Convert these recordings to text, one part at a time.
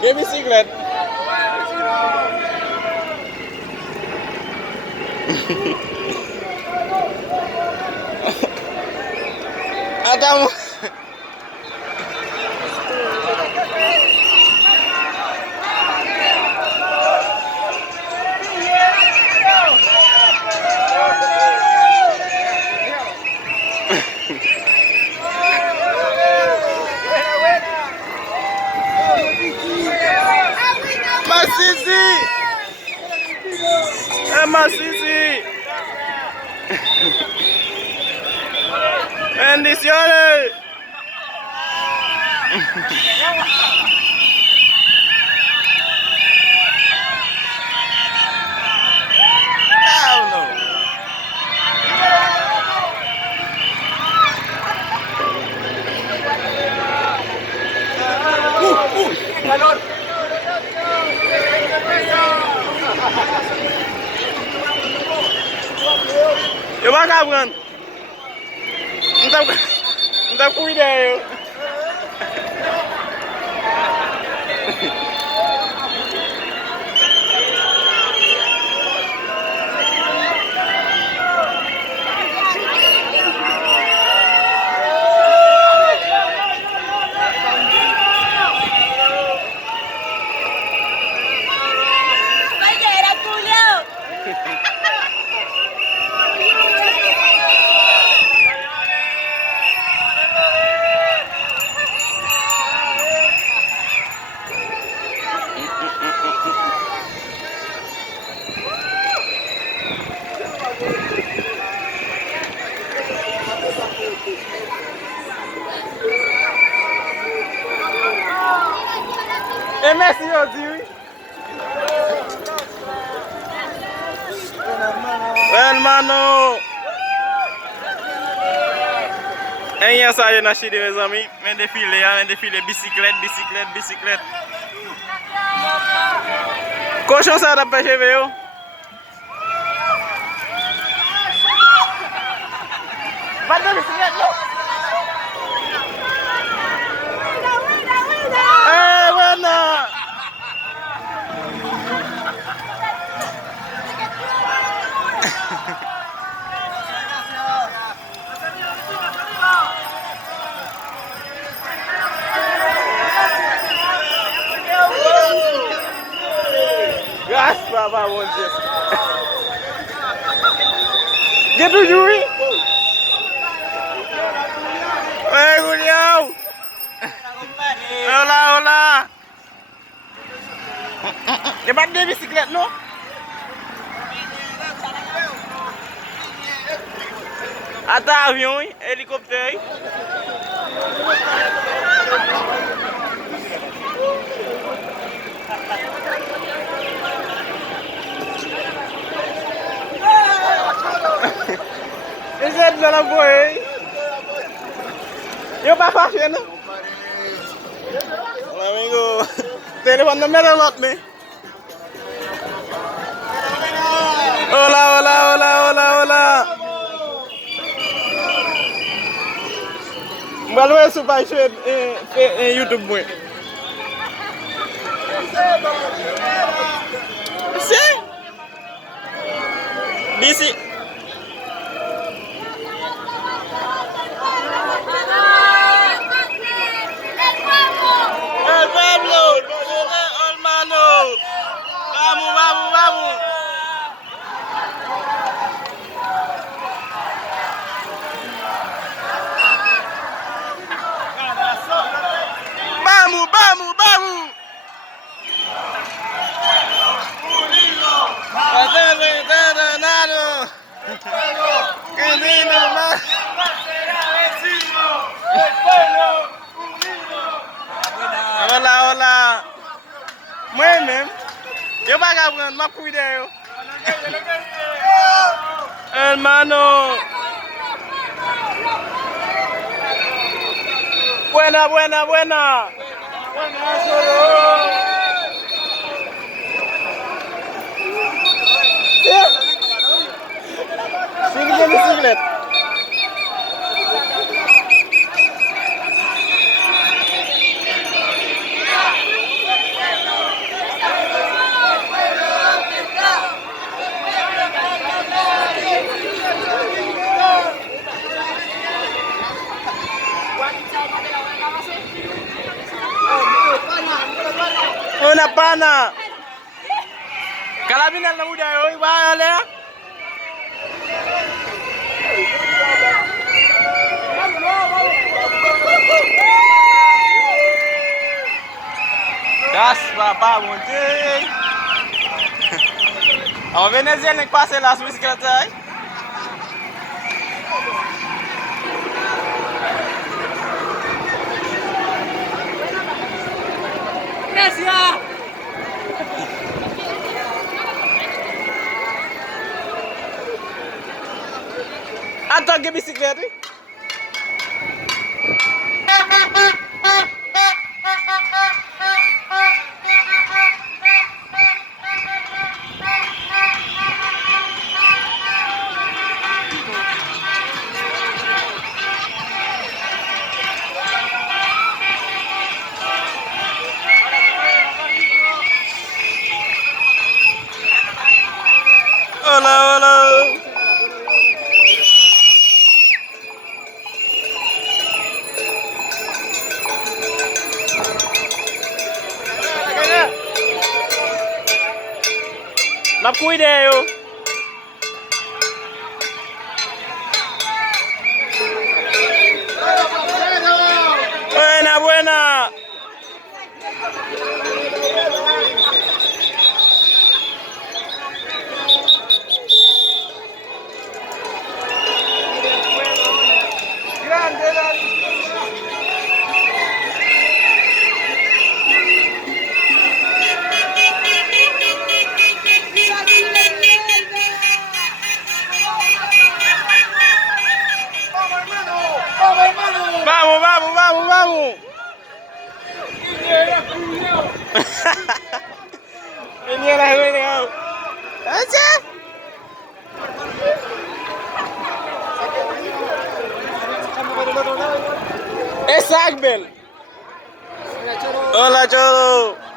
Qué bicicleta. Estamos. Masisi. Masisi. Bendiciones. Calor. Yo va cabrón. Não tá com ideia. É Messi, Ozzy. Hermano. Aí saiu na Chile, meus amigos. Vem défilé, bicicleta. Cochon sai da peixe, viu? Vai dar bicicleta, não? Graças a Deus. Get to Yuri. Oi, Julião. Olá. Quer bater bicicleta, não? Até avião, helicóptero. Esse é de la boy. Eu para fazendo. Olá, amigo. Telefone me da lot me. Olá. Mbalo é super em YouTube boy. Sim. Bisi. El Pablo, hermano. Vamos. Vamos. Hola. Muy bien. Yo vagabundo, más cuidado. Hermano. Buena. Sigue bicicleta. binal na muda yo, iba ale. Das papa monte. Ang Venezuela nagpase last bisikleta ay. Gracias. Anton ke bisikleta? Hola, hola. Map cuide yo. Buena, buena. Vamos, vamos, vamos, vamos. Venía la juega. Es Agbel. Hola, Cholo.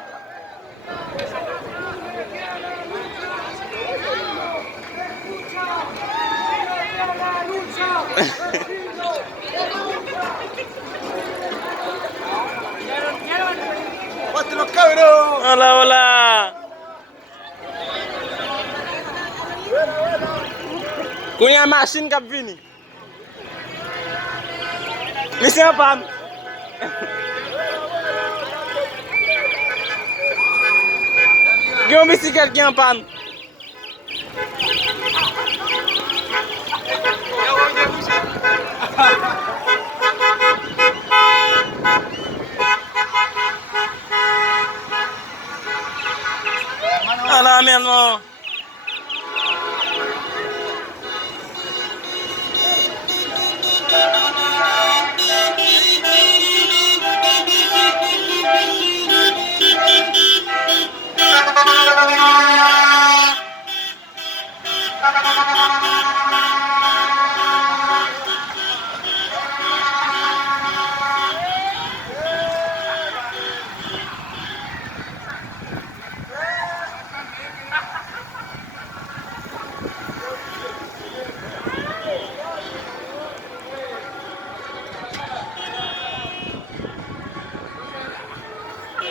los cabros! Hola, hola. Punya machine kap vini. Listen pam. Gyo bisiklet ki an pan.